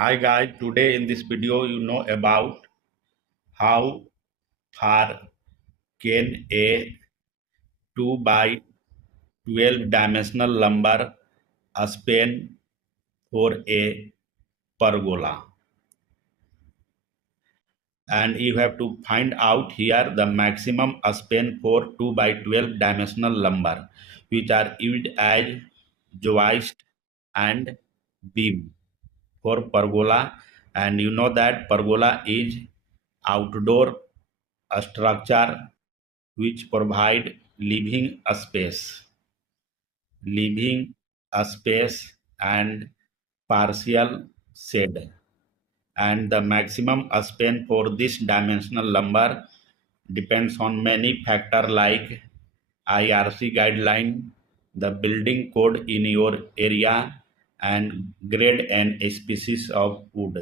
Hi guys, today in this video you know about how far can a 2 by 12 dimensional lumber span for a pergola, and you have to find out here the maximum span for 2 by 12 dimensional lumber which are used as joist and beam for pergola. And you know that pergola is outdoor structure which provide living a space and partial shade. And the maximum span for this dimensional lumber depends on many factors like IRC guideline, the building code in your area, and grade and species of wood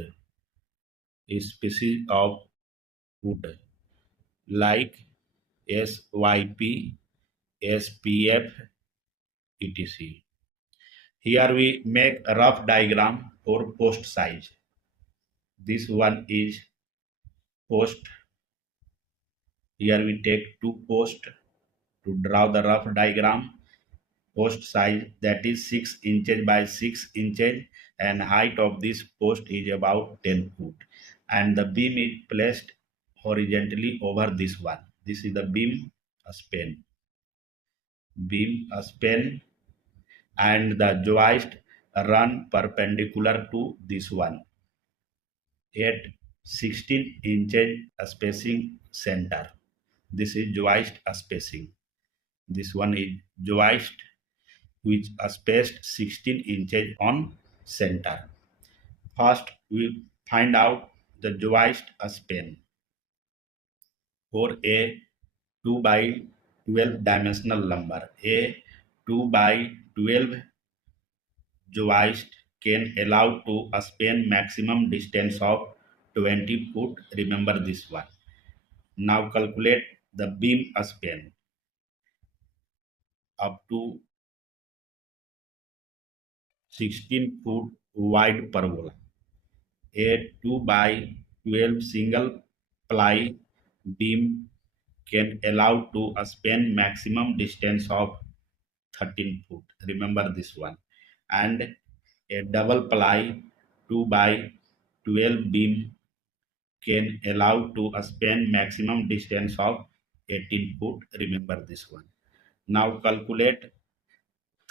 like SYP, SPF, etc. Here we make a rough diagram for post size. This one is post. Here we take two posts to draw the rough diagram. Post size that is 6 inches by 6 inches, and height of this post is about 10 foot. And the beam is placed horizontally over this one. This is the beam span. And the joist run perpendicular to this one at 16 inches spacing center. This is joist spacing. This one is joist which is spaced 16 inches on center. First we find out the joist span for a 2 by 12 dimensional lumber. A 2 by 12 joist can allow to a span maximum distance of 20 foot. Remember this one. Now calculate the beam span up to 16 foot wide pergola. A 2 by 12 single ply beam can allow to a span maximum distance of 13 foot. Remember this one. And a double ply 2 by 12 beam can allow to a span maximum distance of 18 foot. Remember this one. Now calculate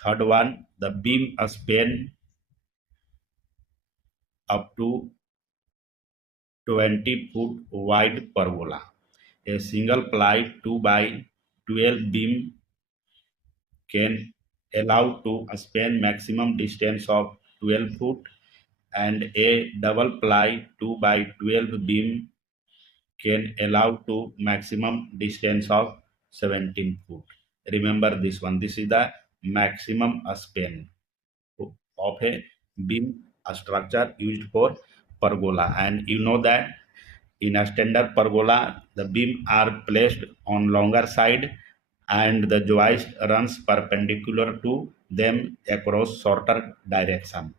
third one, the beam span up to 20 foot wide pergola. A single ply 2 by 12 beam can allow to a span maximum distance of 12 foot, and a double ply 2 by 12 beam can allow to maximum distance of 17 foot. Remember this one. This is the maximum span of a beam structure used for pergola. And you know that in a standard pergola, the beam are placed on longer side and the joist runs perpendicular to them across shorter direction.